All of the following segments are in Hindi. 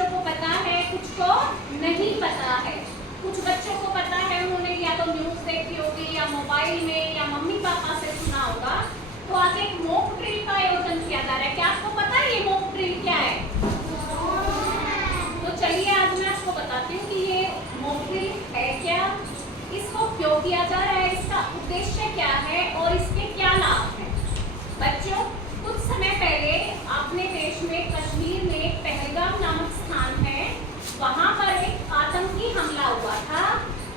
बच्चों को पता है, कुछ को नहीं पता है। कुछ बच्चों को पता है, उन्होंने या तो न्यूज देखी होगी या मोबाइल में या मम्मी पापा से सुना होगा। तो आज एक मॉक ड्रिल का आयोजन किया जा रहा है। क्या आपको पता है ये मॉक ड्रिल क्या है? तो चलिए आज मैं आपको बताती हूँ कि ये मॉक ड्रिल है क्या, इसको क्यों किया जा रहा है, इसका उद्देश्य क्या है और इसके क्या लाभ हैं। बच्चों, कुछ समय पहले अपने देश में कश्मीर में एक पहलगाम नामक स्थान है, वहां पर एक आतंकी हमला हुआ था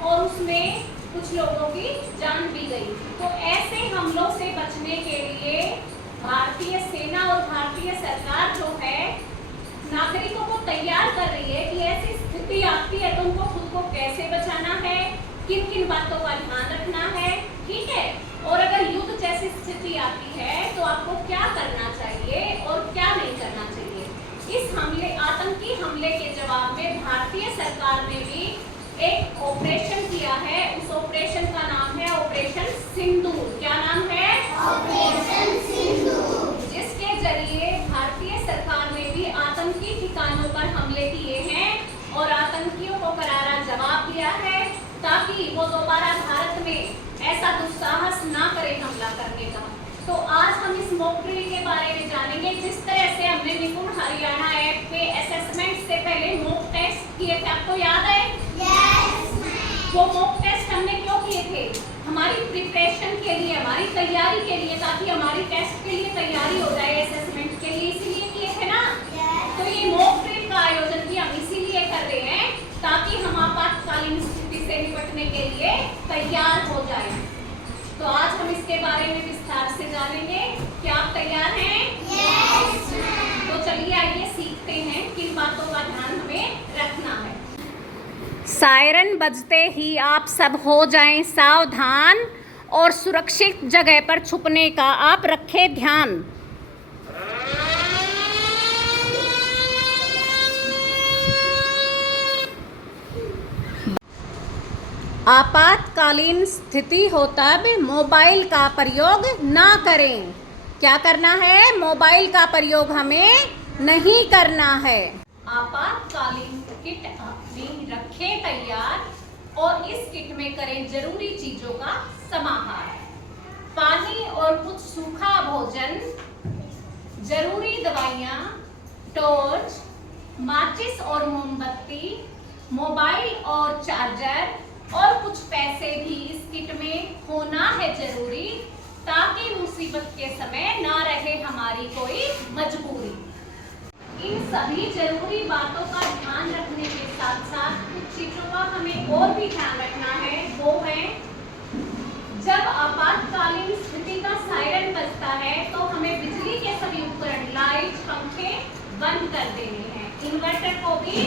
और उसमें कुछ लोगों की जान भी गई। तो ऐसे हमलों से बचने के लिए भारतीय सेना और भारतीय सरकार जो है नागरिकों को तैयार कर रही है कि ऐसी स्थिति आती है तो उनको खुद को कैसे बचाना है, किन किन बातों का ध्यान रखना है, ठीक है। और अगर युद्ध जैसी स्थिति आती है तो आपको क्या करना चाहिए और क्या नहीं करना चाहिए। इस आतंकी हमले के जवाब में भारतीय सरकार ने भी एक ऑपरेशन किया है। उस ऑपरेशन का नाम है ऑपरेशन सिंदूर। क्या नाम है? ऑपरेशन सिंदूर। जिसके जरिए भारतीय सरकार ने भी आतंकी ठिकानों पर हमले किए हैं और आतंकियों को करारा जवाब दिया है ताकि वो दोबारा भारत में ऐसा दुस्साहस ना करे हमला करने का। तो आज हम इस मॉक ड्रिल के बारे में जानेंगे। जिस तरह से हमने निपुण हरियाणा ऐप पे असेसमेंट से पहले मॉक टेस्ट किए थे, आपको याद है? यस। वो मॉक टेस्ट हमने क्यों किए थे? हमारी प्रिपरेशन के लिए, हमारी तैयारी के लिए, ताकि हमारी टेस्ट के लिए तैयारी हो जाए असेसमेंट के लिए, इसीलिए किए थे ना। तो ये मॉक ड्रिल का आयोजन भी हम इसीलिए कर रहे हैं ताकि हम आपातकालीन स्थिति से निपटने के लिए तैयार हो जाएं। तो आज हम इसके बारे में विस्तार से जानेंगे। क्या आप तैयार हैं? यस। तो चलिए आइए सीखते हैं किन बातों का ध्यान हमें रखना है। सायरन बजते ही आप सब हो जाएं सावधान और सुरक्षित जगह पर छुपने का आप रखें ध्यान। आपातकालीन स्थिति हो तब मोबाइल का प्रयोग ना करें। क्या करना है? मोबाइल का प्रयोग हमें नहीं करना है। आपातकालीन किट अपनी रखें तैयार और इस किट में करें जरूरी चीजों का समाहार। पानी और कुछ सूखा भोजन, जरूरी दवाइयाँ, टॉर्च, माचिस और मोमबत्ती, मोबाइल और चार्जर और कुछ पैसे भी इस किट में होना है जरूरी, ताकि मुसीबत के समय ना रहे हमारी कोई मजबूरी। इन सभी जरूरी बातों का ध्यान रखने के साथ साथ कुछ चीजों का हमें और भी ध्यान रखना है। वो है, जब आपातकालीन स्थिति का सायरन बजता है तो हमें बिजली के सभी उपकरण, लाइट, पंखे बंद कर देने हैं। इन्वर्टर को भी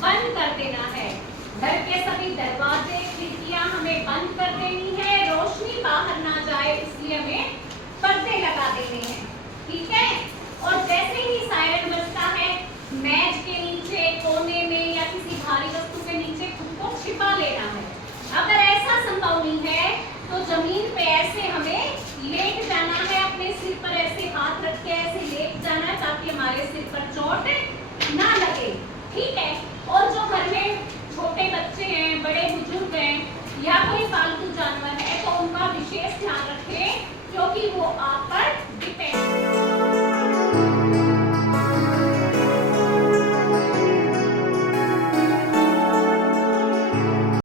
बंद कर देना है। घर के सभी दरवाजे, खिड़कियां हमें बंद कर देनी है। रोशनी बाहर ना जाए इसलिए हमें पर्दे लगा देने हैं, ठीक है। और जैसे ही सायरन बजता है, मेज के नीचे, कोने में या किसी भारी वस्तु के नीचे खुद को छिपा लेना है। अगर ऐसा संभव नहीं है तो जमीन पे ऐसे हमें लेट जाना है, अपने सिर पर ऐसे हाथ रख के ऐसे लेट जाना है ताकि हमारे सिर पर चोट ना लगे, ठीक है। और जो घर में छोटे बच्चे हैं, बड़े बुजुर्ग हैं या कोई पालतू जानवर है तो उनका विशेष ध्यान रखें, क्योंकि वो आप पर